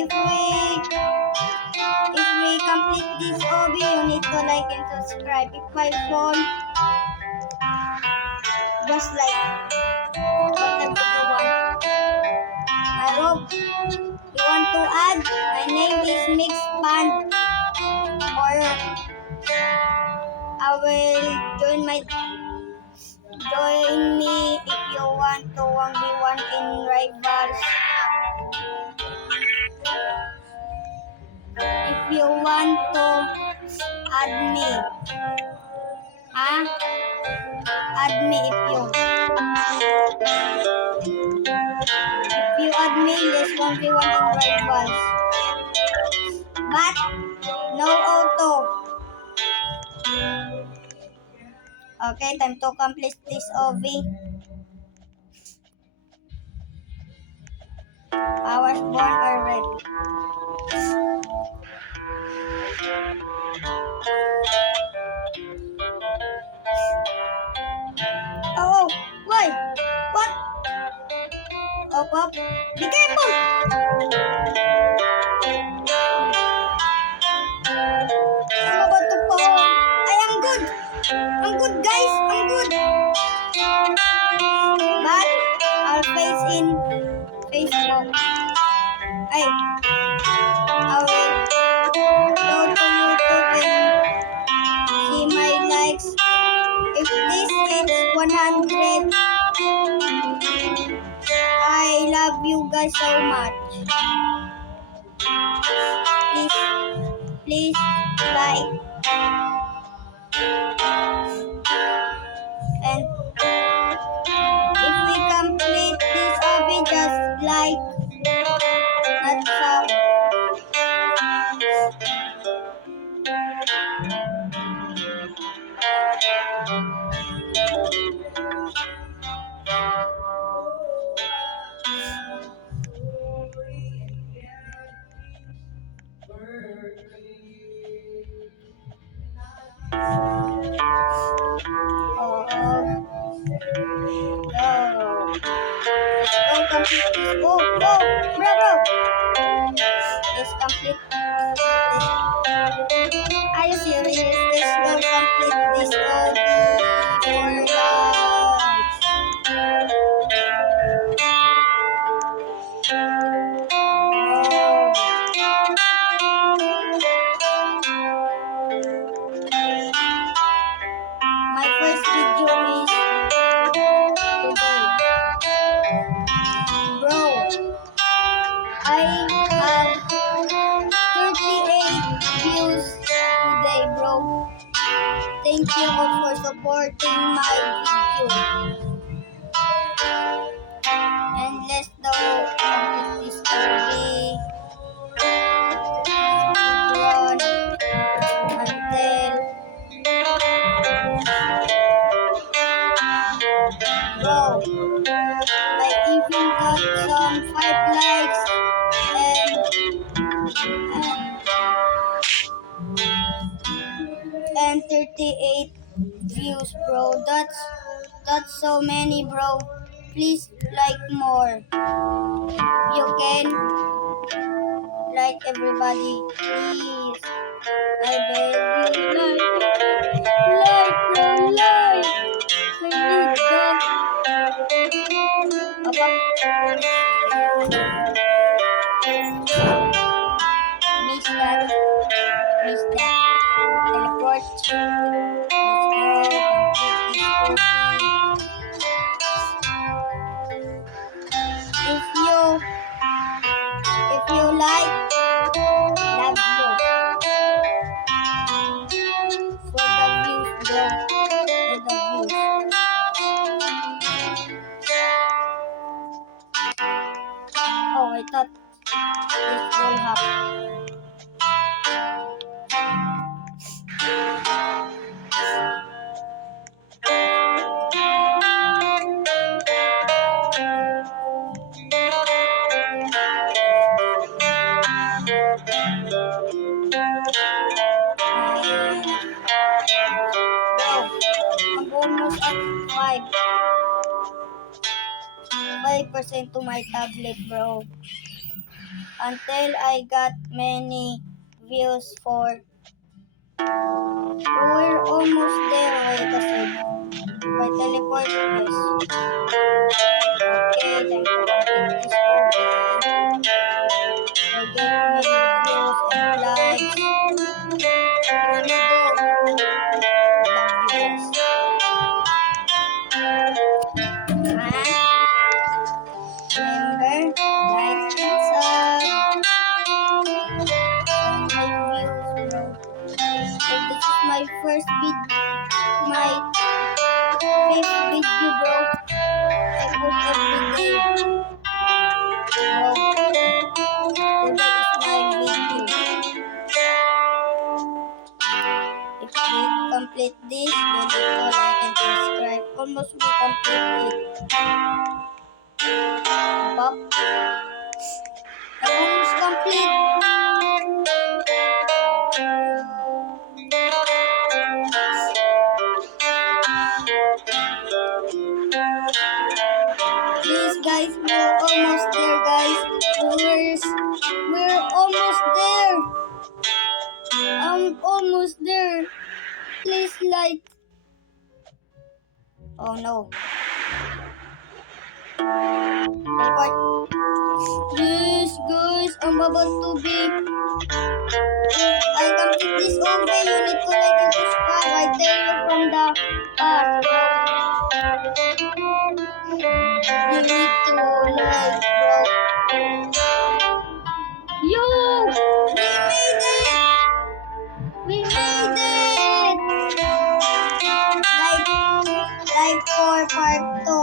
if we complete this OB, you need to like and subscribe. If my phone, just like whatever you want. I hope you want to add. My name is Mix Band, or I will join me if you want to 1v1 in Rivals. If you want to add me, add me if you add me, let's 1v1 in Rivals. But no auto. Okay, time to complete this OV. Hours born already. Oh, why? What? Up. Be careful! I'm about to fall. I am good. I'm good, guys. I'm good. But I'll face in Facebook. I will go to YouTube and see my likes. If this hits 100, I love you guys so much. Please like and if we complete this hobby, just like not sub. Let's go complete this. Bro. Let's complete this. Are you serious? Let's go complete this hobby for lunch. My first video is today. Bro, I have 38 views today, bro. Thank you all for supporting my video. And let's go complete this hobby. Run until bro, I even got some 5 likes and 38 views, bro. That's so many, bro. Please like more. You can like everybody, please. I beg you, like. I need that. Miss that. Teleport. If you like, love you. For the views, bro. For the views. Oh, I thought this will happen. I'm almost at 5% to my tablet, bro. until I got many views for. We're almost there. Wait a sec. If I teleport, yes. Okay, time to complete this OP. I get many views and likes. Let's go. Love you guys. Remember, like and sub. On my views, bro. So this is my first my fifth video, bro. I post every day. Bro, today is my video. If we complete this, you need to like and subscribe. Almost we complete it. Pop. I almost complete. Please guys, we're almost there guys. We're almost there. I'm almost there. Please like. Oh no. Teleport. Yes guys, I'm about to be. I complete this okay. You need to like and subscribe. I tell you from the past, bro. You need to like, bro. Yo! We made it! We made it! Like for part 2.